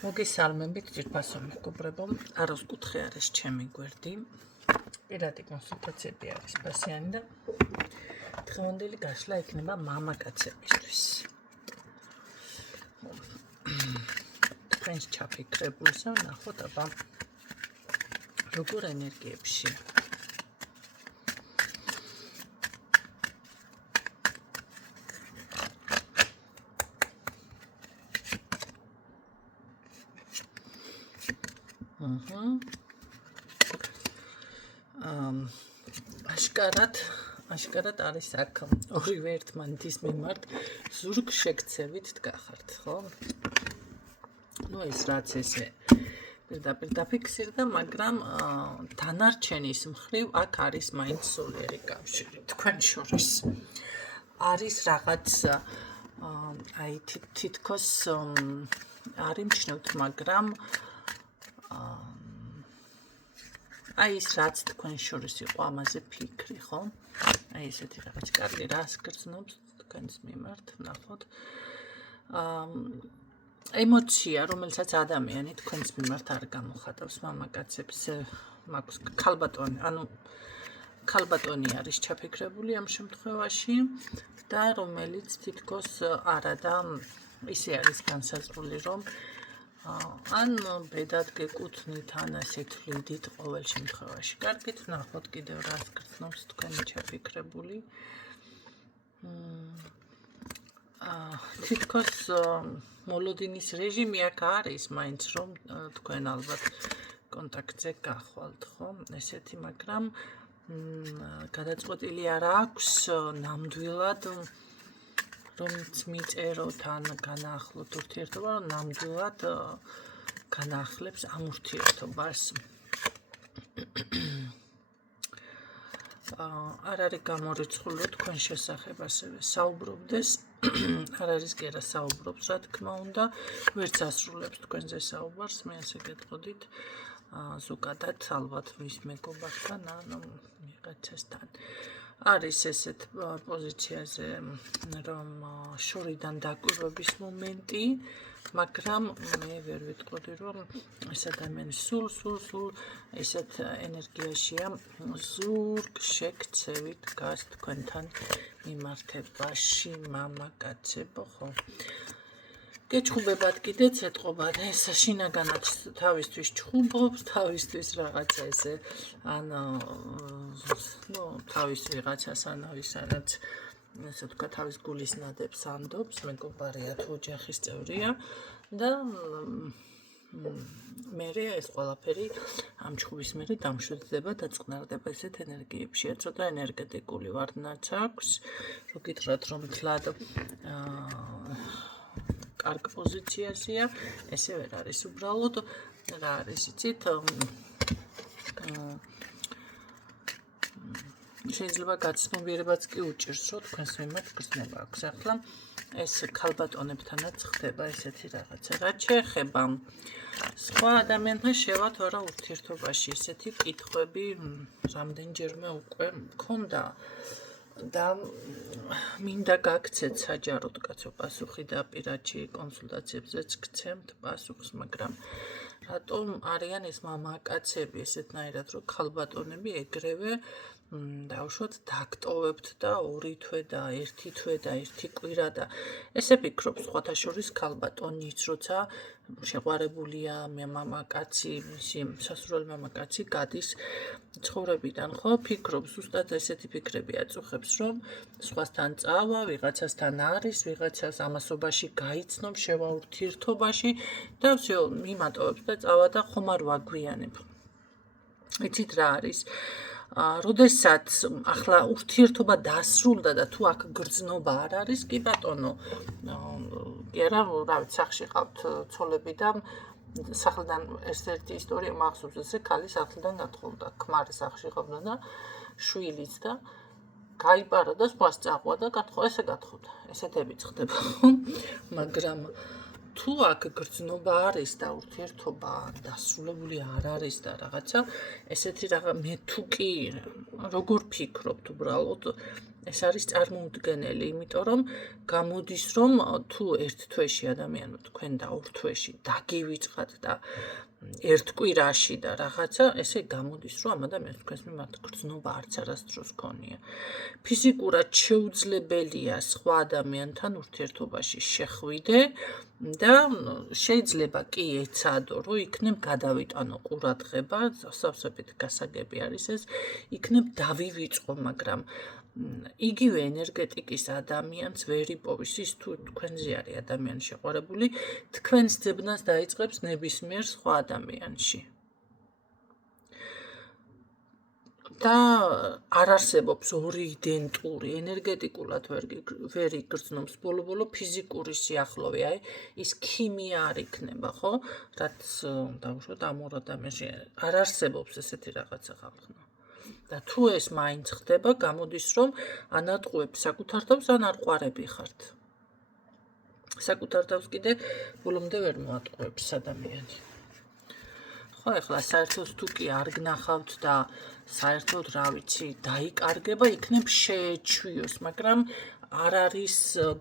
მოგესალმებით ძირფასო მეგობრებო, აროს კუთხე არის ჩემი გვერდი. პირადი კონსულტაციები არის ფასიანი და დღევანდელი გაშლა იქნება მამაკაცებისთვის. თქვენს ჩაფიქრებულსა ნახოთ აბა როგორ ენერგიებში აშკარად არის აქ ორივე ერთმანეთის მიმართ ზურგ შეკცევით დგახართ, ხო? ნუ ეს რაც ესე პირდაპირ დაფიქსირდა, მაგრამ დანარჩენის მხრივ აქ არის მაინც სულიერი კავშირი თქვენ შორის. არის რაღაც აი თითქოს არ იმჩნევთ, მაგრამ აი ის რაც თქვენ შორის იყო ამაზე ფიქრი, ხო? აი ესეთი რაღაც კარგი რას გრძნობს თქვენს მიმართ, ნახოთ. ემოცია, რომელსაც ადამიანი თქვენს მიმართ არ გამოხატავს, მამაკაცებს მაქვს ქალბატონი, ანუ ქალბატონი არის ჩაფიქრებული ამ შემთხვევაში და რომელიც თითქოს არა და ისე არის განსაზღვრული, რომ ან ბედად გეკუთვნით, ან ასე თვლიდით ყოველ შემთხვევაში. კარგით, ნახოთ კიდევ რას გრძნობს თქვენი ჩაფიქრებული. თითქოს მოლოდინის რეჟიმი აქ არის, მაინც რომ თქვენ ალბათ კონტაქტზე გახვალთ, ხო? ესეთი, მაგრამ გადაწყვეტილი არ აქვს ნამდვილად რომც მიწეროთ ან განაახლოთ ურთიერთობა, რომ ნამდვილად განაახლებს ამ ურთიერთობას. არ არის გამორიცხული თქვენ შესახებ ასევე საუბრობდეს, არ არის კი არა საუბრობს, რა თქმა უნდა, ვერც ასრულებს თქვენზე საუბარს, მე ასე გეტყოდით, ზოგადად ალბათ მის მეგობართან ან ვიღაცასთან. არის ესეთ პოზიციაზე, რომ შორიდან დაკვირვების მომენტი, მაგრამ მე ვერ ვიტყოდი, რომ ეს ადამიანი სულ ესეთ ენერგიაშია, ზურგ შეკცევით დგას თქვენთან მიმართებაში, მამაკაცებო, ხო? გეჩხუბებათ კიდეც ეთყობათ, ეს შინაგანად თავისთვის ჩხუბობს, თავისთვის რაღაცა ესე, ან თავის ვიღაცას ან ვისაც, ესე თქვა, თავის გულის ნადებს ანდობს, მეგობარია თუ ოჯახის წევრია და მერე ეს ყველაფერი ამ ჩხუბის მერე დამშვიდდება და წყნარდება ესეთ ენერგიებშია. ცოტა ენერგეტიკული ვარდნაც აქვს, რო გითხრათ, რომ თლად კარგ პოზიციაზეა, ესე ვერ არის უბრალოდ, რა არის, იცით, შეიძლება გაცნობიერებაც კი უჭირს, რომ თქვენს მიმართ გრძნობა აქვს. ახლა ეს ქალბატონებთანაც ხდება ესეთი რაღაცა. რაც შეეხება სხვა ადამიანთან შევათ ვარა ურთიერთობაში, ესეთი კითხვები რამდენჯერმე უკვე მქონდა და მინდა გაგცეთ საჯაროდ კაცო პასუხი და პირადში კონსულტაციებზეც გცემთ პასუხს, მაგრამ რატომ არიან ეს მამაკაცები ესეთნაირად, რომ ქალბატონები ეგრევე დავუშვათ დაგტოვებთ და 2 თვე და 1 თვე და 1 კვირა და ესე ფიქრობს სხვათა შორის ქალბატონიც, როცა შეყვარებულია მამაკაცი, სასურველი მამაკაცი გადის ცხოვრებიდან, ხო? ფიქრობს, ზუსტად ესეთი ფიქრები აწუხებს, რომ სხვასთან წავა, ვიღაცასთან არის, ვიღაცას ამასობაში გაიცნობს, შევა ურთიერთობაში და всё, მიმატოვებს და წავა და ხომ არ ვაგვიანებ. იცით რა არის? როდესაც ახლა ურთიერთობა დასრულდა და თუ აქ გრძნობა არ არის, კი ბატონო, კი არა, რა ვიცი, სახლში ყავთ ცოლები და სახლიდან ერთ-ერთი ისტორია მახსოვს, ესე ქალი სახლიდან გათხოვდა, ქმარი სახლში ყავდა და შვილიც და გაიპარა და სხვას წაყვა და ესე გათხოვდა. ესეთებიც ხდება, მაგრამ თუ აქ გრძნობა არის და ურთიერთობა დასრულებული არ არის და რაღაცა, ესეთი მე თუ კი როგორ ფიქრობთ უბრალოდ ეს არის წარმოუდგენელი, იმიტომ რომ გამოდის რომ თუ ერთ თვეში ადამიანმა თქვენ და ორ თვეში დაგივიწყათ და ერთ კვირაში და რაღაცა, ესე გამოდის რომ ამ ადამიანს თქვენს მიმართ გრძნობა არც არასდროს გქონია. ფიზიკურად შეუძლებელია სხვა ადამიანთან ურთიერთობაში შეხვიდე და შეიძლება კი ეცადო, რომ იქნებ გადავიტანო ყურადღება, სავსებით გასაგები არის ეს, იქნებ დავივიწყო, მაგრამ იგივე ენერგეტიკის ადამიანს ვერ იპოვის ის თუ თქვენზე არის ადამიანი შეყვარებული, თქვენს ძებნას დაიწყებს ნებისმიერ სხვა ადამიანში. და არ არსებობს ორი იდენტური, ენერგეტიკულად ვერ იგრძნობს ბოლო-ბოლო ფიზიკური სიახლოვე, აი ის ქიმია არ იქნება, ხო? რაც დავუშვათ ამ ორ ადამიანში არ არსებობს ესეთი რაღაცა ხალხნა. და თუ ეს მაინც ხდება, გამოდის რომ ანატყუებ საკუთარ თავს ან არ ყვარები ხართ. საკუთარ თავს კიდე ბოლომდე ვერ მოატყუებს ადამიანი. ხო, ეხლა საერთოდ თუ კი არ გნახავთ და საერთოდ რა ვიცი, დაიკარგება, იქნებ შეეჩვიოს, მაგრამ არ არის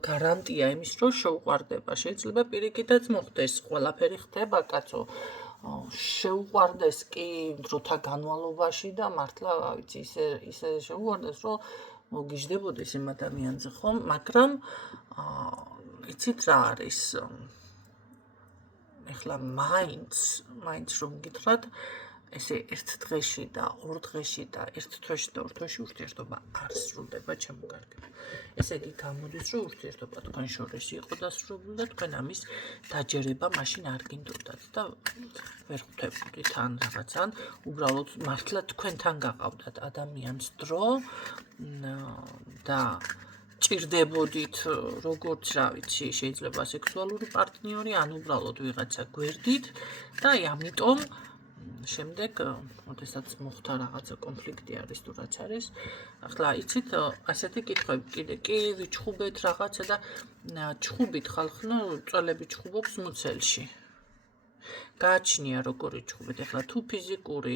გარანტია იმის, რომ შეუყვარდება. შეიძლება პირიქითაც მოხდეს, ყველაფერი ხდება, კაცო. შეუყვარდეს კი დროთა განმავლობაში და მართლა, რა ვიცი, ისე შეუყვარდეს, რომ მოგიждდებოდეს იმ ადამიანზე, ხო? მაგრამ იცით რა არის? ეხლა მაინც რომ გითხრათ, ესე ერთ დღეში და ორ დღეში და ერთ თვეში და ორ თვეში ურთიერთობა არ სრულდება, ჩემო კარგებო. ესე იგი გამოდის, რომ ურთიერთობა თქვენ შორის იყო დასრულებული და თქვენ ამის დაჯერება მაშინ არ გინდოდათ და ვერ ხვდებოდით ან რაღაცან, უბრალოდ მართლა თქვენთან გაყავდათ ადამიანს დრო და ჭირდებოდით როგორც რა ვიცი, შეიძლება სექსუალური პარტნიორი, ან უბრალოდ ვიღაცა გვერდით და აი ამიტომ შემდეგ, როდესაც მოხდა რაღაცა კონფლიქტი არის თუ რაც არის, ახლა იცით, ასეთი კითხვები კიდე კი ვიჩხუბეთ რაღაცა და ჩხუბით ხალხნა, წვალები ჩხუბობს მუცელში. გააჩნია როგორი ჩხუბით, ეხლა თუ ფიზიკური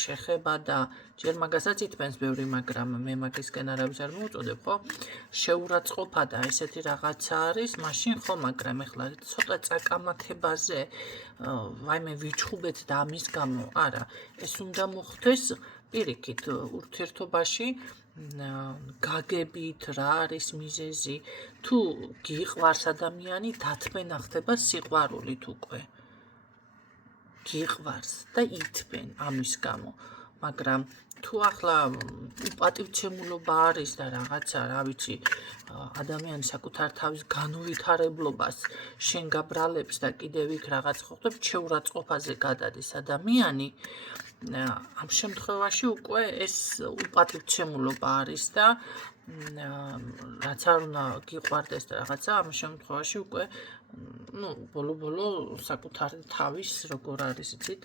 შეხება და ჯერ მაგასაც ითმენს ბევრი, მაგრამ მე მაგისკენ არავის არ მოვუწოდებ, ხო? შეურაცხყოფა და ესეთი რაღაცა არის, მაშინ ხო, მაგრამ ეხლა ცოტა წაკამათებაზე, ვაიმე ვიჩხუბეთ და ამის გამო, არა, ეს უნდა მოხდეს პირიქით ურთიერთობაში, გაგებით რა არის მიზეზი, თუ გიყვარს ადამიანი, დათმენა ხდება სიყვარულით უკვე. გიყვარს და ითმენ ამის გამო, მაგრამ თუ ახლა პატივცემულობა არის და რაღაცა, რა ვიცი, ადამიანი საკუთარ თავის განუვითარებლობას შენ გაბრალებს და კიდევ იქ რაღაც ხვდებს, შეურაცხყოფაზე გადადის ადამიანი, ამ შემთხვევაში უკვე ეს უპატივცემულობა არის და რაც არ უნდა გიყვარდეს და რაღაცა, ამ შემთხვევაში უკვე ბოლო-ბოლო საკუთარი თავის როგორ არის, იცით,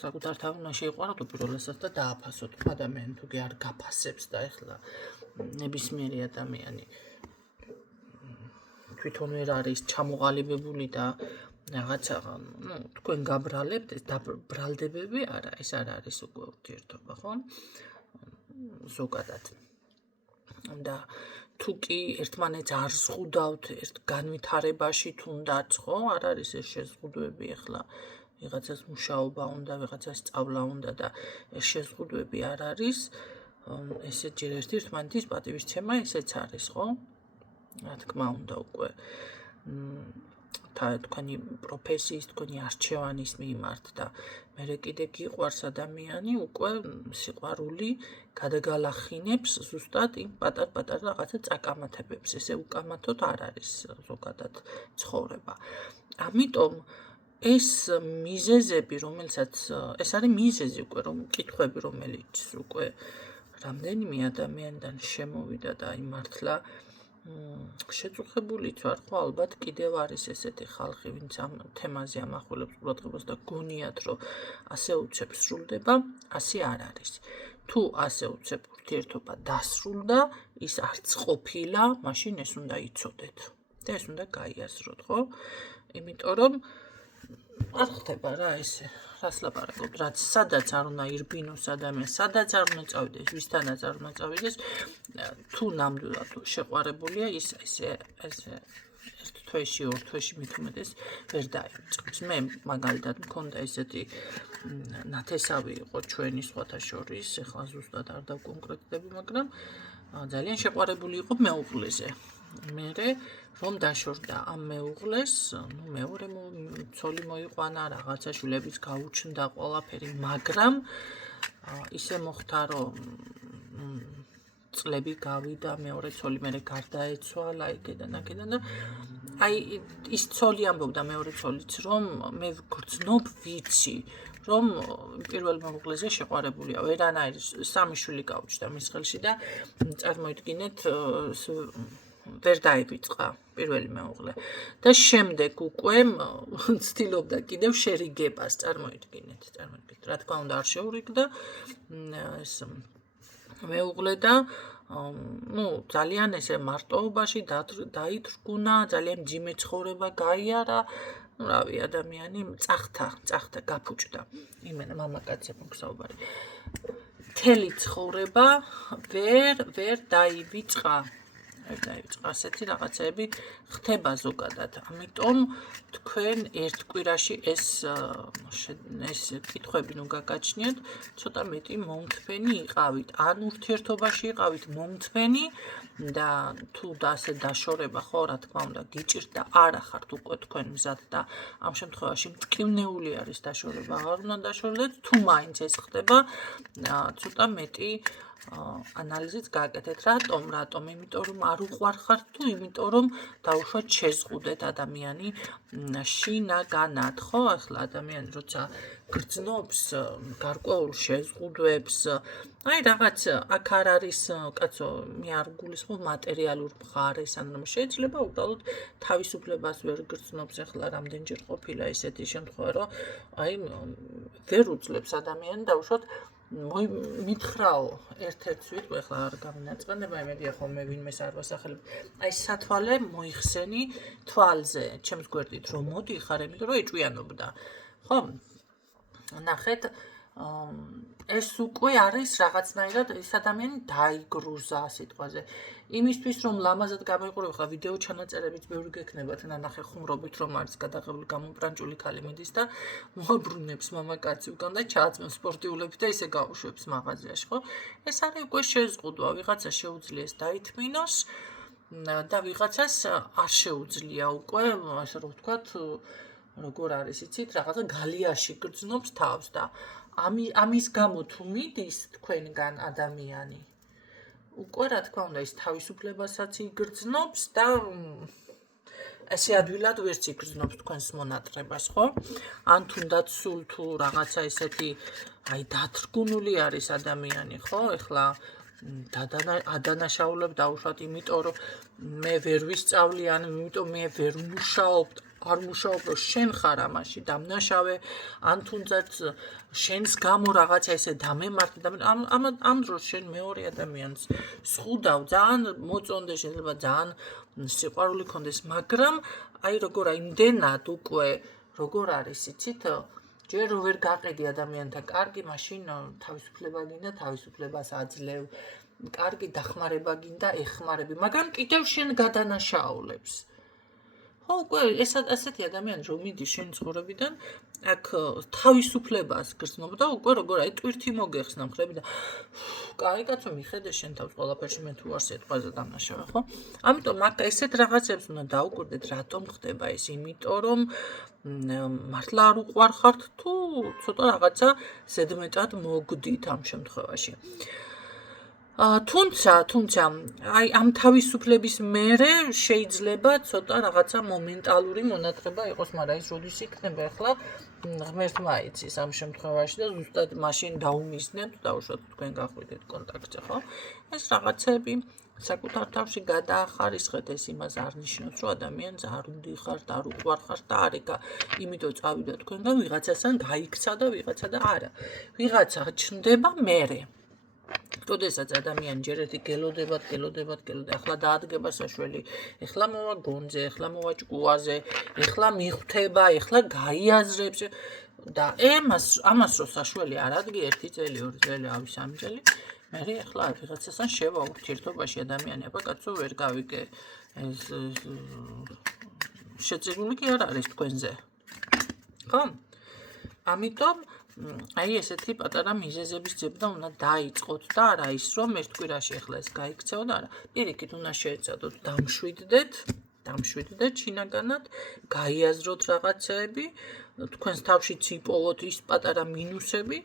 საკუთარ თავი უნდა შეიყვაროთ უპირველესად და დააფასოთ. ადამიანი თუ კი არ გაფასებს და ეხლა ნებისმიერი ადამიანი თვითონ ვერ არის ჩამოყალიბებული და რაღაცა, თქვენ გაბრალებთ, ეს ბრალდებები არა, ეს არ არის უკვე ურთიერთობა, ხო? ზოგადად. და თუ კი ერთმანეთს არ ზღუდავთ ერთ განვითარებაში თუნდაც, ხო? არ არის ეს შეზღუდვები ეხლა ვიღაცას მუშაობა უნდა, ვიღაცას სწავლა უნდა და ეს შეზღუდვები არ არის, ესე ჯერ ერთმანეთის პატივისცემა ესეც არის, ხო? რა თქმა უნდა უკვე თქვენი პროფესიის, თქვენი არჩევანის მიმართ და მერე კიდე გიყვარს ადამიანი, უკვე სიყვარული გადაგალახინებს ზუსტად იმ პატარ-პატარ რაღაცა წაკამათებებს, ესე უკამათოდ არ არის ზოგადად ცხოვრება. ამიტომ ეს მიზეზები, რომელსაც ეს არის მიზეზი უკვე, რომ კითხვები, რომელიც უკვე რამდენიმე ადამიანიდან შემოვიდა და აი მართლა შეწუხებულიც ვარ, ხო, ალბათ კიდევ არის ესეთი ხალხი, ვინც ამ თემაზე ამახვილებს ყურადღებას და გონიათ, რომ ასე უცებ სრულდება, ასე არ არის. თუ ასე უცებ ურთიერთობა დასრულდა, ის არც ყოფილა, მაშინ ეს უნდა იცოდეთ და ეს უნდა გაიაზროთ, ხო? იმიტომ რომ არ ხდება რა ესე, რას ლაპარაკობთ, რაც სადაც არ უნდა ირბინოს ადამიანს, სადაც არ უნდა წავიდეს, ვისთანაც არ უნდა წავიდეს, თუ ნამდვილად შეყვარებულია, ის ესე ერთ თვეში, ორ თვეში მით უმეტეს ვერ დაიწყებს. მე მაგალითად მქონდა ესეთი ნათესავი იყო ჩვენი სხვათა შორის, ეხლა ზუსტად არ დავკონკრეტდები, მაგრამ ძალიან შეყვარებული იყო მეუღლეზე. მერე რომ დაშორდა ამ მეუღლეს, მეორე ცოლი მოიყვანა, რაღაცა შვილებიც გაუჩნდა ყველაფერი, მაგრამ ისე მოხდა, რომ წლები გავიდა, მეორე ცოლი მერე გარდაეცვალა იქედან და აი ის ცოლი ამბობდა მეორე ცოლიც, რომ მე გრძნობ ვიცი, რომ პირველ მეუღლეზე შეყვარებულია, ვერანაირი სამი შვილი გაუჩნდა მის ხელში და წარმოიდგინეთ ვერ დაიბიწყა პირველი მეუღლე და შემდეგ უკვე ცდილობდა კიდევ შერიგებას, წარმოიდგინეთ, რა თქმა უნდა არ შეურიგდა ეს მეუღლე და ძალიან ესე მარტოობაში დაითრგუნა, ძალიან მძიმე ცხოვრება გაიარა, რავი, ადამიანი წახთა, გაფუჭდა. იმენა მამაკაცზე მოგსაუბარი. მთელი ცხოვრება ვერ დაივიწყა. ასეთი რაღაცები ხდება ზოგადად. ამიტომ თქვენ ერთ კვირაში ეს კითხვები ნუ გაგაჩნიათ, ცოტა მეტი მომთმენი იყავით. ან ურთიერთობაში იყავით მომთმენი და თუ ასე დაშორება, ხო, რა თქმა უნდა, გიჭირთ და არა ხართ უკვე თქვენ მზად და ამ შემთხვევაში მტკივნეული არის დაშორება, აღარ უნდა დაშორდეთ, თუ მაინც ეს ხდება, ცოტა მეტი ანალიზიც გააკეთეთ, რატომ, იმიტომ რომ არ უყვარხართ თუ იმიტომ რომ დაუშვათ შეზღუდეთ ადამიანი შინაგანად, ხო, ახლა ადამიანი როცა გრძნობს გარკვეულ შეზღუდვებს, აი რაღაც აქ არ არის კაცო, მე არ გულისხმობ მატერიალურ მხარეს, ანუ შეიძლება უბრალოდ თავისუფლებას ვერ გრძნობს, ახლა რამდენჯერ ყოფილა ესეთი შემთხვევა, რომ აი ვერ უძლებს ადამიანი დაუშვათ მითხრაო ერთ-ერთს ვიტყვი, ახლა არ გამინაწყენება, იმედია ხოლმე ვინმეს არ ვასახელებ. აი სათვალე მოიხსენი თვალზე, ჩემს გვერდით რომ მოდი ხარ, იმიტომ რომ ეჭვიანობდა. ხო? ნახეთ, ეს უკვე არის რაღაცნაირად ეს ადამიანი დაიგრუზა სიტყვაზე. იმისთვის რომ ლამაზად გამოიყურებო, ხა ვიდეო ჩანაწერებიც ბევრი გექნებათ, ნახე ხუმრობით რომ არის გადაღებული გამოპრანჭული ქალი მიდის და მოაბრუნებს მამაკაცი უკან და ჩააცმევს სპორტიულები და ისე გაუშვებს მაღაზიაში, ხო? ეს არის უკვე შეზღუდვა, ვიღაცა შეუძლია ეს დაითმინოს და ვიღაცას არ შეუძლია უკვე, ასე რომ ვთქვათ, როგორ არის იცით, რაღაცა გალიაში გრძნობს თავს და ამის გამო თუ მიდის თქვენგან ადამიანი, უკვე რა თქმა უნდა ის თავისუფლებასაც იგრძნობს და ესე ადვილად ვერც იგრძნობს თქვენს მონატრებას, ხო? ან თუნდაც სულ თუ რაღაცა ესეთი აი დათრგუნული არის ადამიანი, ხო? ეხლა ადანაშაულებ დაუშვათ, იმიტომ რომ მე ვერ ვისწავლი, ან იმიტომ მე ვერ მუშაობ, არ მუშაობ, რომ შენ ხარ ამაში დამნაშავე, ან თუნდაც შენს გამო რაღაცა ესე დამემართე და ამ დროს შენ მეორე ადამიანს სხუდავ, ძალიან მოწონდეს, შეიძლება ძალიან სიყვარული ქონდეს, მაგრამ აი როგორ იმდენად უკვე როგორ არის იცით, ჯერ რო ვერ გაყიდი ადამიანთან კარგი, მაშინ თავისუფლება გინდა, თავისუფლებას აძლევ, კარგი დახმარება გინდა, ეხმარები, მაგრამ კიდევ შენ გადანაშაულებს. ხო, უკვე ესეთი ადამიანი რომ მიდის შენ ცხოვრებიდან, აქ თავისუფლებას გრძნობ და უკვე როგორ აი ტვირთი მოგეხსნა მხრები და კაი კაცო, მიხედე შენ თავს ყველაფერში, მე თუ არ სიტყვაზე დამნაშავე, ხო? ამიტომ აქ ესეთ რაღაცებს უნდა დაუკვირდეთ, რატომ ხდება ეს, იმიტომ რომ მართლა არ უყვარხართ თუ ცოტა რაღაცა ზედმეტად მოგდით ამ შემთხვევაში. თუმცა, აი ამ თავისუფლების მერე შეიძლება ცოტა რაღაცა მომენტალური მონატრება იყოს, მაგრამ ის როდის იქნება, ახლა ღმერთმა იცის ამ შემთხვევაში და ზუსტად მაშინ დაუმიზნებთ, დაუშვათ თქვენ გახვიდეთ კონტაქტზე, ხო? ეს რაღაცები საკუთარ თავში გადაახარისხეთ, ეს იმას არ ნიშნავს, რომ ადამიანს არ უნდიხართ, არ უყვარხართ და არეკა, იმიტომ წავიდა თქვენგან ვიღაცასთან გაიქცა და ვიღაცა და არა. ვიღაცა ჩნდება მერე. როდესაც ადამიანი ჯერ ერთი გელოდებათ, ახლა დაადგება საშველი, ახლა მოვა გონზე, ახლა მოვა ჭკუაზე, ახლა მიხვდება, ახლა გაიაზრებს. და ამას რო საშველი არ ადგე 1 წელი 2 წელი 3 წელი მე ახლა ვიღაცასთან შევა ურთიერთობაში ადამიანი აბა კაცო ვერ გავიგე ეს შეწირული კი არ არის თქვენზე ხო ამიტომ აი ესეთი პატარა მიზეზების ძებნა უნდა დაიწყოთ და არა ის რომ ერთ კვირაში ახლა ეს გაიქცეო და არა პირიქით უნდა შეეცადოთ დამშვიდდეთ შინაგანად გაიაზროთ რაღაცეები თქვენს თავშიც იპოვოთ ის პატარა მინუსები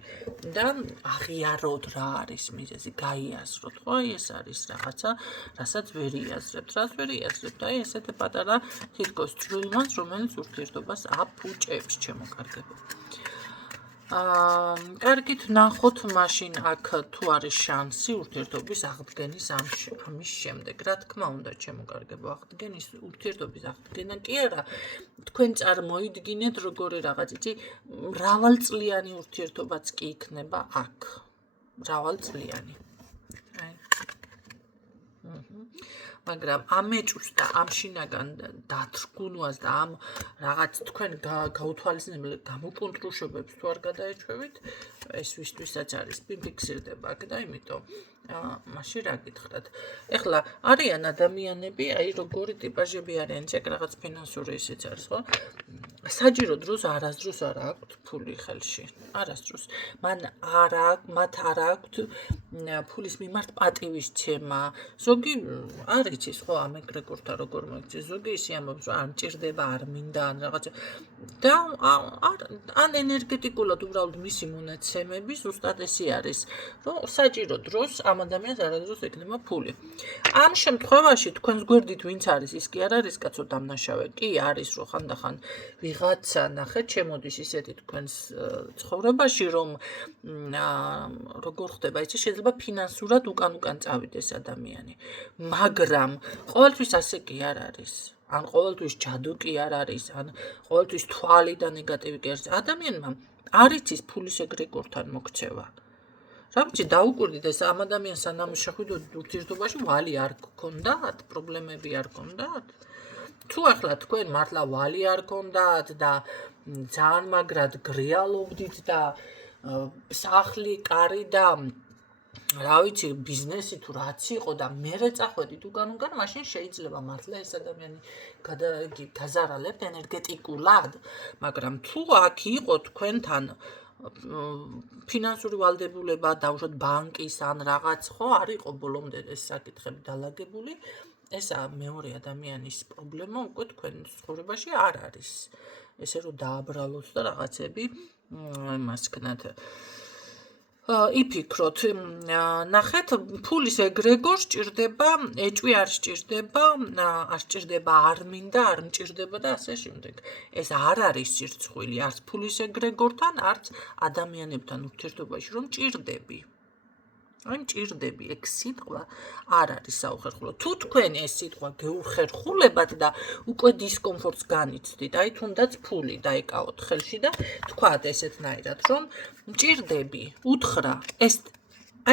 და აღიაროთ რა არის მიზეზი გაიაზროთ ხო აი ეს არის რაღაცა რასაც ვერ იაზრებთ აი ესეთი პატარა თითქოს წვრილმანს რომელიც ურთიერთობას აფუჭებს ჩემო კარგებო კარგით ნახოთ მაშინ აქ თუ არის შანსი ურთიერთობის აღდგენის ამის შემდეგ რა თქმა უნდა ჩემო კარგებო აღდგენის ურთიერთობის აღდგენა კი არა თქვენ წარმოიდგინეთ როგორი რაღაც იცი მრავალწლიანი ურთიერთობაც კი იქნება აქ მრავალწლიანი მაგრამ ამ ეჭვს და ამ შინაგან დათრგუნვას და ამ რაღაც თქვენ გაუთვალისწინებელ გამოკონტრუშებებს თუ არ გადაეჩვევით ეს ვისთვისაც არის ფიქსირდება აქ და იმიტომ მაშინ რა გითხრათ ეხლა არიან ადამიანები აი როგორი ტიპაჟები არიან ეგ რაღაც ფინანსური ისიც არის ხო საჯირო დროს არასდროს არ აქვთ ფული ხელში არასდროს მათ არ აქვთ ფულის მიმართ პატივისცემა ზოგი არ იცის ხო ამ ეგრეგორთა როგორ მოიქცეს ზოგი ისე ამბობს რომ არ მჭირდება არ მინდა ან რაღაცა და ან ენერგეტიკულად უბრალოდ მისი მონაცემები ზუსტად ესე არის რომ საჯირო დროს ამ ადამიანს არასდროს ექნება ფული ამ შემთხვევაში თქვენს გვერდით ვინც არის ის კი არ არის კაცო დამნაშავე კი არის რომ ხანდახან ვიღაცა ნახეთ შემოდის ისეთი თქვენს ცხოვრებაში რომ როგორ ხდება იცი შეიძლება ფინანსურად უკან წავიდეს ადამიანი მაგრამ ყოველთვის ასე კი არ არის ან ყოველთვის ჯადო კი არ არის ან ყოველთვის თვალი და ნეგატივი კი არის ადამიანმა არ იცის ფულის ეგრეგორთან მოქცევა რა ვიცი დაუკვირდით ეს ამ ადამიანს სანამ შეხვიდოთ ურთიერთობაში ვალი არ გქონდათ პრობლემები არ გქონდათ თუ ახლა თქვენ მართლა ვალი არ გქონდათ და ძალიან მაგრად გრიალობდით და სახლი კარი და რა ვიცი ბიზნესი თუ რაც იყო და მერე წახვედით უკან მაშინ შეიძლება მართლა ეს ადამიანი გაზარალებთ ენერგეტიკულად მაგრამ თუ აქ იყო თქვენთან ფინანსური ვალდებულება დაუშვათ ბანკის ან რაღაც ხო არ იყო ბოლომდე ეს საკითხები დალაგებული ესა მეორე ადამიანის პრობლემა უკვე თქვენ ცხოვრებაში არ არის ესე რომ დააბრალოთ და რაღაცები იმას ქნათ იფიქროთ ნახეთ ფულის ეგრეგორს სჭირდება ეჭვი არ სჭირდება არ მინდა არ მჭირდება და ასე შემდეგ ეს არ არის სირცხვილი არც ფულის ეგრეგორთან არც ადამიანებთან ურთიერთობაში რომ ჭირდები აი მჭირდები ეგ სიტყვა არ არის საუხერხულო თუ თქვენ ეს სიტყვა გეუხერხულებათ და უკვე დისკომფორტს განიცდით აი თუნდაც ფული დაიკავოთ ხელში და თქვათ ესეთნაირად რომ მჭირდები უთხრა ეს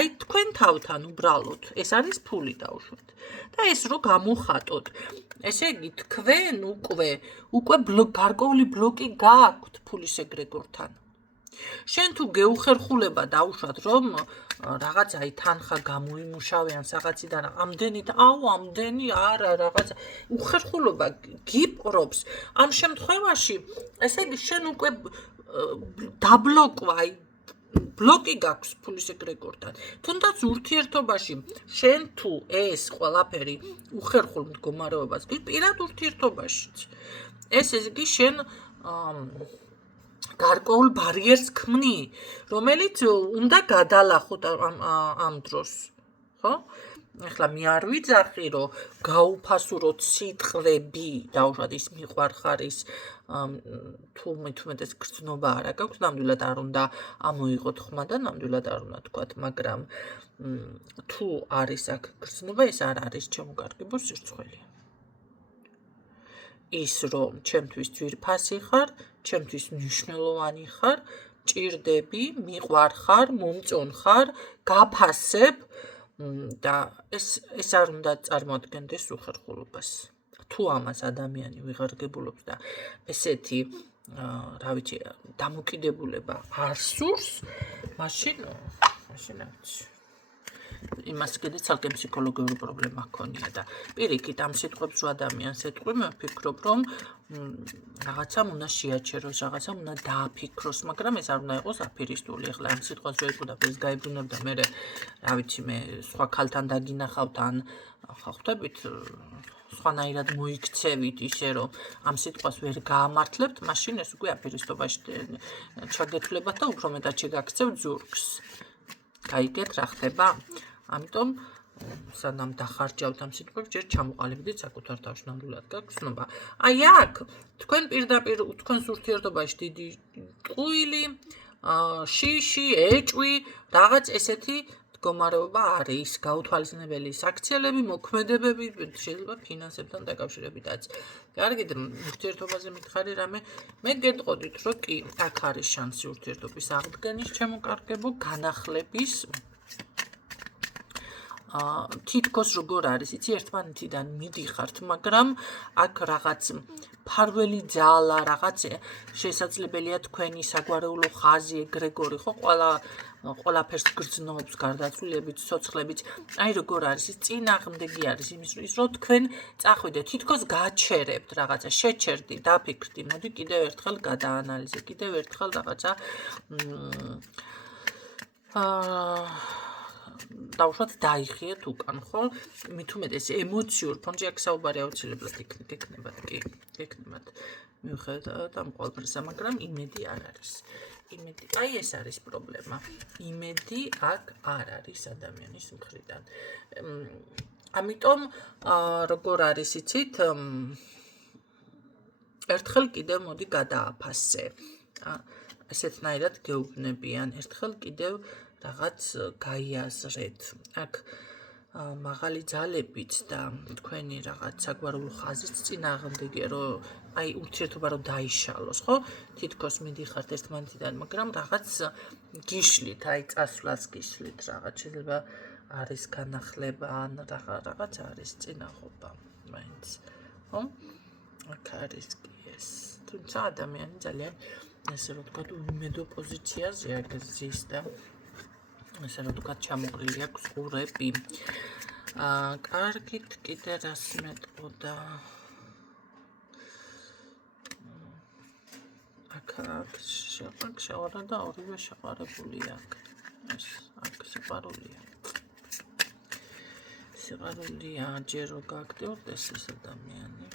აი თქვენ თავთან უბრალოდ ეს არის ფული დაუშვათ და ეს რო გამოხატოთ ესე იგი თქვენ უკვე გარკვეული ბლოკი გააქვთ ფულის ეგრეგორთან შენ თუ გეუხერხულება დაუშვათ რომ რაღაც აი თანხა გამოიმუშავიან საღაციდან ამდენი არა რაღაც უხერხულობა გიპყრობს ამ შემთხვევაში ესე იგი შენ უკვე დაბლოკვა აი ბლოკი გაქვს ფულის ეგრეგორთან თუნდაც ურთიერთობაში შენ თუ ეს ყველაფერი უხერხულ მდგომარეობას პირად ურთიერთობაშიც ეს იგი შენ გარკვეულ ბარიერს ქმნი, რომელიც უნდა გადალახოთ ამ დროს, ხო? ახლა მე არ ვიძახი, რომ გაუფასუროთ სიტყვები, დაუშვათ ის მიყვარხარ ის თუ მეტეს გრძნობა არ აქვს, ნამდვილად არ უნდა ამოიღოთ ხმა და ნამდვილად არ უნდა თქვათ, მაგრამ თუ არის აქ გრძნობა, ეს არ არის ჩემო კარგებო სირცხველი. ის რომ ჩემთვის ძვირფასი ხარ, ჩემთვის მნიშვნელოვანი ხარ, ჭირდები, მიყვარხარ, მომწონხარ, გაფასებ და ეს არ უნდა წარმოადგენდეს უხერხულობას. თუ ამას ადამიანი ვიღარგებულობს და ესეთი რა ვიცი, დამოკიდებულება არ სურს, მაშინ იმას კიდე ცალკე ფსიქოლოგიური პრობლემა ჰქონია და პირიქით ამ სიტყვებს რო ადამიანს ეტყვი, მე ვფიქრობ, რომ რაღაცამ უნდა შეაჩეროს, რაღაცამ უნდა დააფიქროს, მაგრამ ეს არ უნდა იყოს აფერისტული. ახლა ამ სიტყვას რო ეტყვი და ეს გაიბრუნებდა მე, რა ვიცი, მე სხვა ქალთან დაგინახავთ ან ხვდებით სხვანაირად მოიქცევით ისე რომ ამ სიტყვას ვერ გაამართლებთ, მაშინ ეს უკვე აფერისტობაში ჩაგეთვლებათ და უფრო მეტად შეგაქცევთ ზურგს. გაიგეთ რა ხდება? ამიტომ სანამ დახარჯავთ ამ სიტყვებს, ჯერ ჩამოყალიბდით საკუთარ თავში ნამდვილად გაგრძნობა. აი აქ თქვენ პირდაპირ თქვენს ურთიერთობაში დიდი ტყუილი, შიში, ეჭვი, რაღაც ესეთი მდგომარეობა არის, გაუთვალისწინებელი საქციელები, მოქმედებები, შეიძლება ფინანსებთან დაკავშირებითაც. კარგით, ურთიერთობაზე მითხარი რამე, მე გეტყოდით, რომ კი, აქ არის შანსი ურთიერთობის აღდგენის, ჩემო განახლების. თითქოს როგორ არის, იცი, ერთმანეთიდან მიდიხართ, მაგრამ აქ რაღაც ფარველი ძალა, რაღაც შესაძლებელია თქვენი საგვარეულო ხაზი, ეგრეგორი, ხო, ყველაფერს გრძნობს, გარდაცვლილებით, ცოცხლებით. აი როგორ არის, ის წინააღმდეგი არის იმის, რომ თქვენ წახვიდეთ, თითქოს გაჩერებთ რაღაცა, შეჩერდი, დაფიქრდი, მოდი კიდევ ერთხელ გადაანალიზე, კიდევ ერთხელ რაღაცა დავუშვათ დაიხიეთ უკან, ხო? მით უმეტეს ემოციურ ფონში აქ საუბარი აუცილებლად გექნებათ, კი, გექნებათ. მიუხედავად ამ ყველაფერისა, მაგრამ იმედი არ არის. იმედი, აი ეს არის პრობლემა. იმედი აქ არ არის ადამიანის მხრიდან. ამიტომ როგორ არის, იცით, ერთხელ კიდევ მოდი გადააფასე. ესეთნაირად გეუბნებიან, ერთხელ კიდევ რაღაც გაიაზრეთ. აქ მაღალი ძალებით და თქვენი რაღაც საგვარეულო ხაზის წინააღმდეგია, რომ აი ურთიერთობა რომ დაიშალოს, ხო? თითქოს მიდიხართ ერთმანეთიდან, მაგრამ რაღაც გიშლით, აი წასვლას გიშლით, რაღაც შეიძლება არის განახლება ან რაღაც არის წინაღობა, მაინც, ხო? აქ არის კი ეს. თუმცა ადამიანი ძალიან ესე რომ ვთქვათ, უიმედო პოზიციაზეა გზის და ესე რომ ვთქვათ, ჩამოყრილი აქვს ყურები. კარგით, კიდე რას მეტყოდა? აქ შეყვარა და ორივე შეყვარებულია აქ. ეს აქ სიყვარულია. სიყვარულია, ჯერ რო გააქტიურდეს ეს ადამიანი.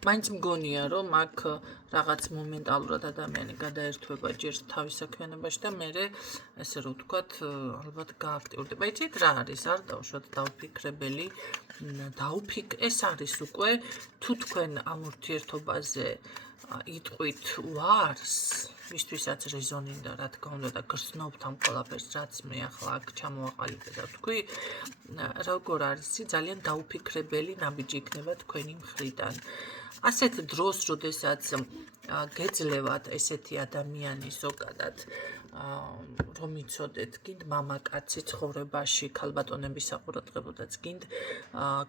მაინც მგონია, რომ აქ რაღაც მომენტალურად ადამიანი გადაერთვება ჯერ თავის საქმიანობაში და მერე ესე რომ ვთქვათ, ალბათ გააქტიურდება. იცით რა არის? არ დავუშვათ დაუფიქრებელი, ეს არის უკვე თუ თქვენ ამ ურთიერთობაზე იტყვით ვარს, ვისთვისაც რეზონინდა, რა თქმა უნდა და გრძნობთ ამ ყველაფერს, რაც მე ახლა აქ ჩამოვაყალიბე და ვთქვი, როგორ არის, ძალიან დაუფიქრებელი ნაბიჯი იქნება თქვენი მხრიდან. ასეთ დროს, როდესაც გეძლევათ ესეთი ადამიანი ზოგადად, რომ იცოდეთ, გინდ მამაკაცი ცხოვრებაში ქალბატონების საყურადღებოდაც, გინდ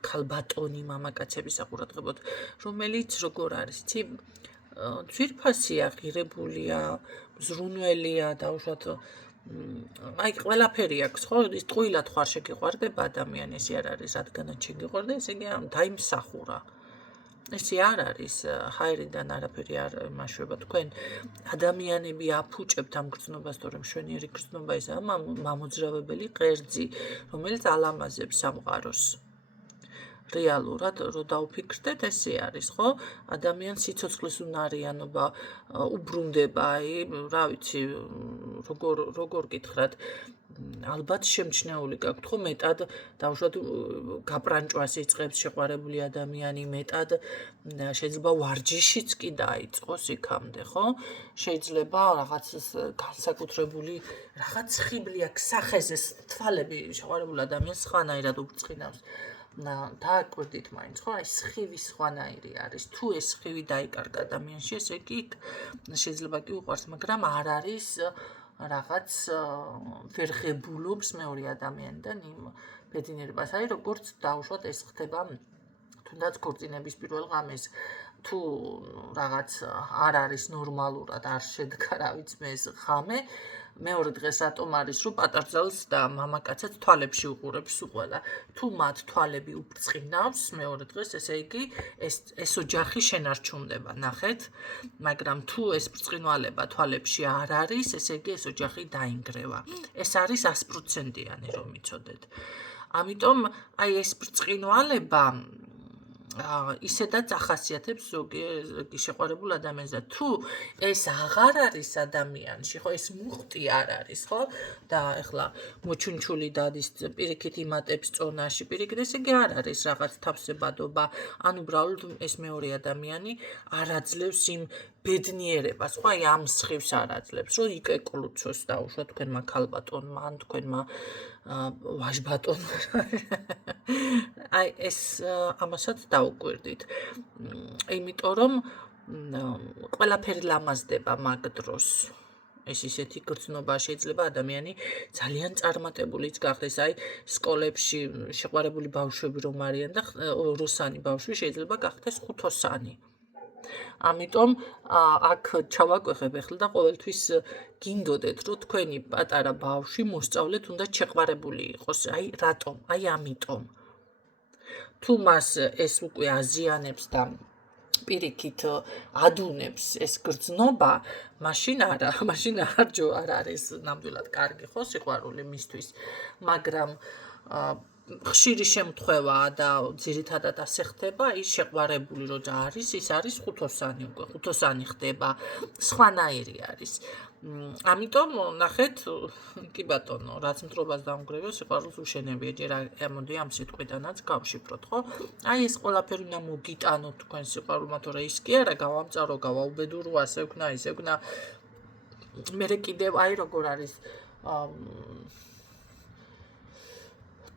ქალბატონი მამაკაცების საყურადღებოდ, რომელიც როგორ არის, იცი, ძვირფასია, ღირებულია, მზრუნველია, დავუშვათ, აი ყველაფერი აქვს, ხო? ის ტყუილად ხარ შეგიყვარდება ადამიანი, ესე არ არის, რადგანაც შეგიყვარდა, ესე იგი დაიმსახურა. ესე არ არის, ჰაერიდან არაფერი არ იმაშვება. თქვენ ადამიანები აფუჭებთ ამ გრძნობას, თორემ მშვენიერი გრძნობა ისაა მამოძრავებელი ღერძი, რომელიც ალამაზებს სამყაროს. რეალურად რო დავფიქრდეთ, ესე არის, ხო? ადამიანს სიცოცხლის უნარიანობა უბრუნდება, აი, რა ვიცი, როგორ გითხრათ, ალბათ შემჩნეული გაქვთ, ხო, მეტად დავუშვათ გაპრანჭვას იწყებს შეყვარებული ადამიანი, მეტად შეიძლება ვარჯიშიც კი დაიწყოს იქამდე, ხო? შეიძლება რაღაც განსაკუთრებული რაღაც ხიბლი აქვს სახეზე, თვალები შეყვარებულ ადამიანს სხვანაირად უბრწყინავს. დააკვირდით მაინც, ხო? აი სხივი სხვანაირი არის. თუ ეს სხივი დაიკარგა ადამიანში, ესე იგი შეიძლება კი უყვარს, მაგრამ არ არის რაღაც ვერ ღებულობს მეორე ადამიანიდან იმ ბედნიერებას. აი როგორც დავუშვათ ეს ხდება თუნდაც ქორწინების პირველ ღამეს თუ რაღაც არ არის ნორმალურად არ შედგა რა ვიცი მე ეს ღამე მეორე დღეს რატომ არის რომ პატარძალს და მამაკაცად თვალებში უყურებს უყველა თუ მათ თვალები უბრწყინავს მეორე დღეს ესე იგი ეს ოჯახი შენარჩუნდება ნახეთ მაგრამ თუ ეს ბრწყინვალება თვალებში არ არის ესე იგი ეს ოჯახი დაინგრევა ეს არის 100%-იანი რომ იცოდეთ ამიტომ აი ეს ბრწყინვალება ისედაც ახასიათებს ზოგი შეყვარებულ ადამიანს და თუ ეს აღარ არის ადამიანში ხო ეს მუხტი არ არის ხო და ეხლა მოჩუნჩული დადის პირიქით იმატებს წონაში პირიქით ესე იგი არ არის რაღაც თავსებადობა ან უბრალოდ ეს მეორე ადამიანი არ აძლევს იმ ბედნიერებას ხო აი ამ სხივს არ აძლევს რომ იკეკლუცოს დაუშვა თქვენმა ქალბატონმა ან თქვენმა ვაჟბატონმა აი ეს ამასაც დაუკვირდით იმიტომ რომ ყველაფერი ლამაზდება მაგ დროს ეს ისეთი გრძნობა შეიძლება ადამიანი ძალიან წარმატებულიც გახდეს აი სკოლებში შეყვარებული ბავშვები რომ არიან და 2-სანი ბავშვი შეიძლება გახდეს 5-სანი ამიტომ აქ ჩავაკვეხებ ახლა და ყოველთვის გინდოდეთ რომ თქვენი პატარა ბავშვი მოსწავლეთ უნდა შეყვარებული იყოს აი რატომ აი ამიტომ თუ მას ეს უკვე აზიანებს და პირიქით ადუნებს ეს გრძნობა მაშინ არ არის ნამდვილად კარგი ხო სიყვარული მისთვის მაგრამ ხშირი შემთხვევაა და ძირითადად ასე ხდება ის შეყვარებული როცა არის ის არის 5-სანი უკვე 5-სანი ხდება სხვანაირი არის ამიტომ ნახეთ კი ბატონო რაც მტრობას დაუნგრევია სიყვარულს უშენებია ჯერ ამოდი ამ სიტყვიდანაც გავშიფროთ ხო აი ეს ყველაფერი უნდა მოგიტანოთ თქვენ სიყვარულმა თორე ის კი არა გავამწარო გავაუბედურო ასე ვქნა ისე ვქნა მე კიდევ აი როგორ არის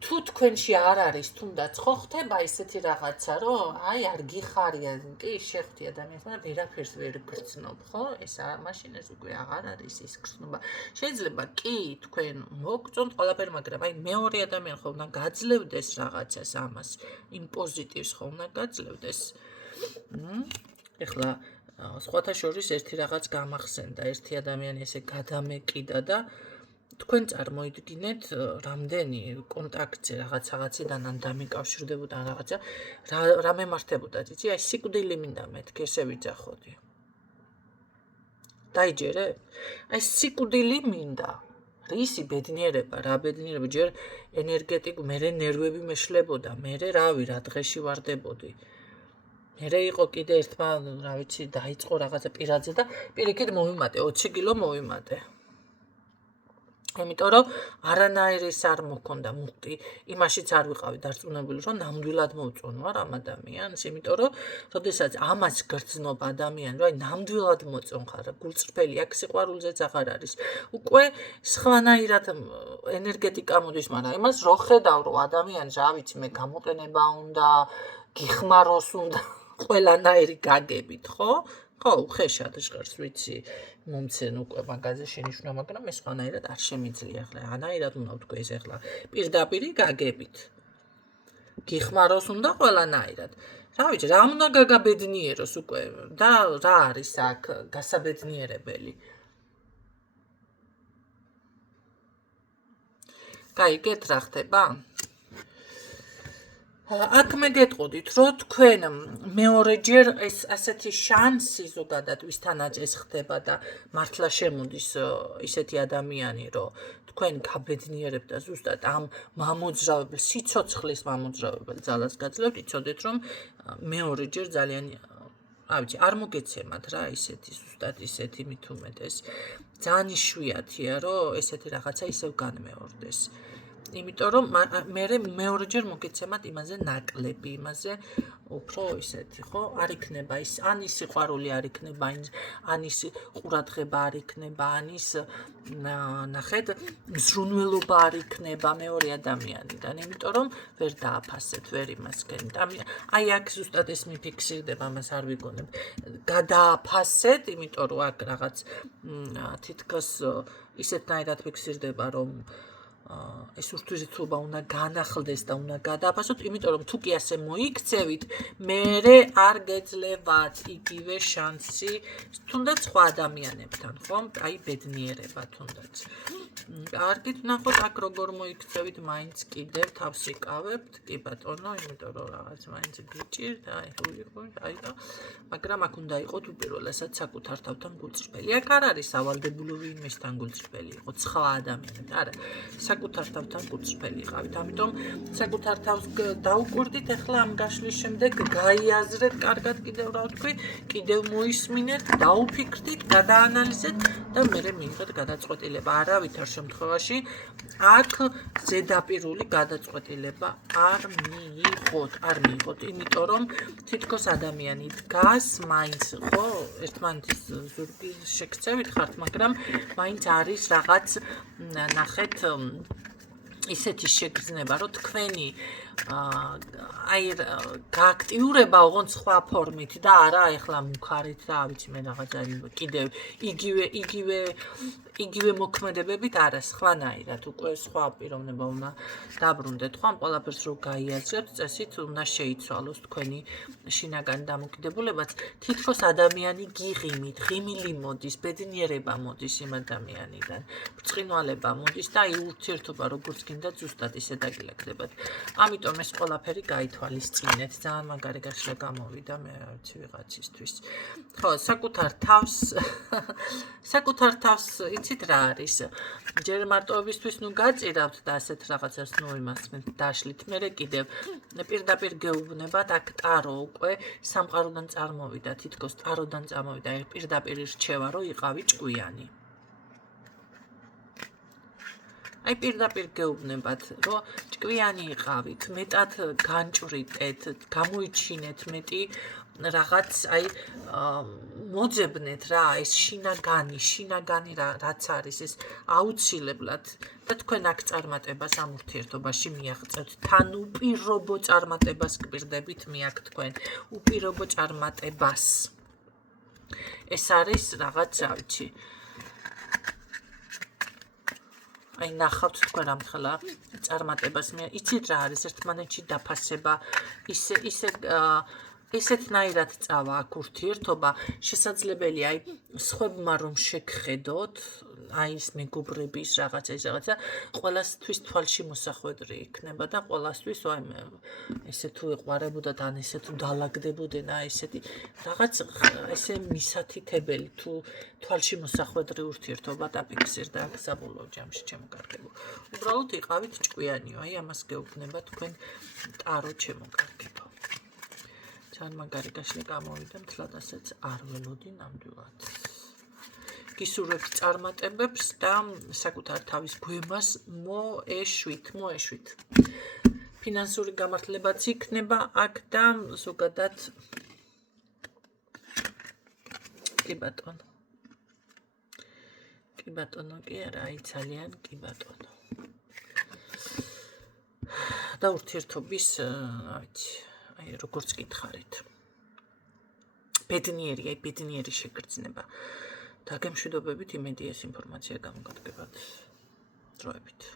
თუ თქვენში არ არის თუნდაც ხო ხდება ისეთი რაღაცა რომ აი არ გიხარია კი შეხვდი ადამიანს მაგრამ ვერაფერს ვერ გრძნობ ხო ეს მაშინ ეს უკვე აღარ არის ის გრძნობა შეიძლება კი თქვენ მოგწონთ ყველაფერი მაგრამ აი მეორე ადამიანი ხო უნდა გაძლევდეს რაღაცას ამას იმ პოზიტივს ხო უნდა გაძლევდეს ეხლა სხვათა შორის ერთი რაღაც გამახსენდა ერთი ადამიანი ესე გადამეკიდა და თქვენ წარმოიდგინეთ რამდენი კონტაქტზე რაღაციდან ან დამიკავშირდებოდა ან რაღაცა რა მემართებოდა იცი აი სიკვდილი მინდა მეთქი ესე ვიძახოდი დაიჯერე აი სიკვდილი მინდა რისი ბედნიერება რა ბედნიერება ჯერ ენერგეტიკული მე ნერვები მეშლებოდა მე რავი რა დღეში ვარდებოდი მე იყო კიდე ერთმა რა ვიცი დაიწყო რაღაცა პირაძე და პირიქით მოვიმატე 20 კილო მოვიმატე იმიტომ რომ არანაირის არ მოქონდა მუხტი იმაშიც არ ვიყავი დარწმუნებული რომ ნამდვილად მოვწონვა ამ ადამიანს იმიტომ რომ როდესაც ამას გრძნობა ადამიანი რომ აი ნამდვილად მოწონხარ გულწრფელი აქ სიყვარულზეც აღარ არის უკვე სხვანაირად ენერგეტიკა მოდის მაგრამ იმას რო ხედავ რომ ადამიანს რა ვიცი მე გამოყენება უნდა გიხმაროს უნდა ყველანაირი გაგებით ხო უხეშად ჟღერს ვიცი მომცენ უკვე მაგაზე შენიშვნა მაგრამ მე სხვანაირად არ შემიძლია ახლა ანაირად უნდა ვთქვი ეს ახლა პირდაპირი გაგებით გიხმაროს უნდა ყველანაირად რა ვიცი რა უნდა გაგაბედნიეროს უკვე და რა არის აქ გასაბედნიერებელი გაიგეთ რა ხდება აქ მე გეტყოდით რომ თქვენ მეორეჯერ ეს ასეთი შანსი ზოგადად ვისთანაც ეს ხდება და მართლა შემოდის ისეთი ადამიანი რომ თქვენ გაბედნიერებთ და ზუსტად ამ მამოძრავებელ სიცოცხლის მამოძრავებელ ძალას გაძლევთ იცოდეთ რომ მეორეჯერ ძალიან რა ვიცი არ მოგეცემათ რა ისეთი ზუსტად ისეთი მით უმეტეს ძალიან იშვიათია რომ ესეთი რაღაცა ისევ განმეორდეს იმიტომ რომ მეორეჯერ მოგეცემათ იმაზე ნაკლები, იმაზე უფრო ისეთი, ხო? არ იქნება ის, ან ის სიყვარული არ იქნება, ან ის ყურადღება არ იქნება, ან ის ნახეთ, ზრუნველობა არ იქნება მეორე ადამიანიდან, იმიტომ რომ ვერ დააფასეთ, ვერ იმას გენით. აი აქ ზუსტად ეს მიფიქსირდება, მას არ ვიგონებ. გადააფასეთ, იმიტომ რომ აქ რაღაც თითქოს ისეთნაირად ფიქსირდება, რომ ეს ურთიერთობა უნდა განახლდეს და უნდა გადააფასოთ, იმიტომ რომ თუ კი ასე მოიქცევით, მერე არ გეძლევათ იგივე შანსი თუნდაც სხვა ადამიანებთან, ხო? აი ბედნიერება თუნდაც. კარგით, ნახოთ აქ როგორ მოიქცევით, მაინც კიდევ თავს იკავებთ, კი ბატონო, იმიტომ რომ რაღაც მაინც გიჭირთ, აი და მაგრამ აქ უნდა იყოთ უპირველესად საკუთარ თავთან გულწრფელი. აქ არ არის ავალდებულოვი იმისთან გულწრფელი იყოთ, სხვა ადამიანებთან, არა. საკუთარ თავთან გულწრფელი იყავით. ამიტომ საკუთარ თავს დაუკვირდით, ახლა ამ გაშლის შემდეგ გაიაზრეთ, კარგად კიდევ რა ვთქვი, კიდევ მოისმინეთ, დაუფიქრდით, გადაანალიზეთ და მერე მიიღეთ გადაწყვეტილება. არავითარ შემთხვევაში აქ ზედაპირული გადაწყვეტილება არ მიიღოთ, იმიტომ რომ თითქოს ადამიანი დგას, მაინც ხო, ერთმანეთის ზურგის შეგცევით ხართ, მაგრამ მაინც არის რაღაც ნახეთ ისეთი შეგრძნება, რომ თქვენი აი გააქტიურება ოღონდ სხვა ფორმით და არა ეხლა მუქარით და ავიცი მე რაღაცა კიდევ იგივე მოქმედებებით არა, სხვანაირად უკვე სხვა პიროვნება უნდა დაბრუნდეთ, ხო, ამ ყველაფერს რო გაიაზრებთ, წესით უნდა შეიცვალოს თქვენი შინაგანი დამოკიდებულებაც. თითქოს ადამიანი გიღიმით, ღიმილი მოდის, ბედნიერება მოდის იმ ადამიანიდან, ბრწყინვალება მოდის და აი ურთიერთობა როგორც გინდა ზუსტად ისე დაგილაგდებათ. ამიტომ ეს ყველაფერი გაითვალისწინეთ, ძალიან მაგარი გაშლა გამოვიდა მე არ ვიცი ვიღაცისთვის. ხო, საკუთარ თავს იცით რა არის? ჯერ მარტოებისთვის ნუ გაწირავთ და ასეთ რაღაცას ნუ იმას დაშლით. მერე კიდევ პირდაპირ გეუბნებათ, აქ ტარო უკვე სამყაროდან წარმოვიდა, თითქოს ტაროდან წარმოვიდა, პირდაპირ რჩევა, რომ იყავი ჭკვიანი. აი პირდაპირ გეუბნებათ, რომ ჭკვიანი იყავით, მეტად განჭვრიტეთ, გამოიჩინეთ მეტი რაღაც აი მოძებნეთ რა, ეს შინაგანი რაც არის, ეს აუცილებლად და თქვენ აქ წარმატებას ამ ურთიერთობაში მიაღწევთ. თან უპირობო წარმატებას გპირდებით მე აქ თქვენ, უპირობო წარმატებას. ეს არის რაღაც, რა ვიცი, აი ნახავთ თქვენ ამხელა წარმატებას მე იცით რა არის ერთმანეთში დაფასება ესეთნაირად წავა აქ ურთიერთობა შესაძლებელია აი სხვებმა რომ შეგხედოთ აი ეს მეგობრების რაღაცა ყველასთვის თვალში მოსახვედრი იქნება და ყველასთვის აი ესე თუ ეყვარებოდათ ან ესე თუ დალაგდებოდნენ აი ესეთი რაღაც ესე მისათითებელი თუ თვალში მოსახვედრი ურთიერთობა დაფიქსირდა აქ საბოლოო ჯამში ჩემო კარგებო უბრალოდ იყავით ჭკვიანიო აი ამას გეუბნება თქვენ ტარო ჩემო კარგებო ძალიან მაგარი გაშლი გამოვიდა მთლად ასეც არ ველოდი ნამდვილად გისურვებთ წარმატებებს და საკუთარ თავის გვემას მოეშვით ფინანსური გამართლებაც იქნება აქ და ზოგადად კი ბატონო კი არა აი ძალიან კი ბატონო და ურთიერთობის აი როგორც გითხარით ბედნიერი შეგრძნება და გემშვიდობებით იმედი ეს ინფორმაცია გამოგადგებათ დროებით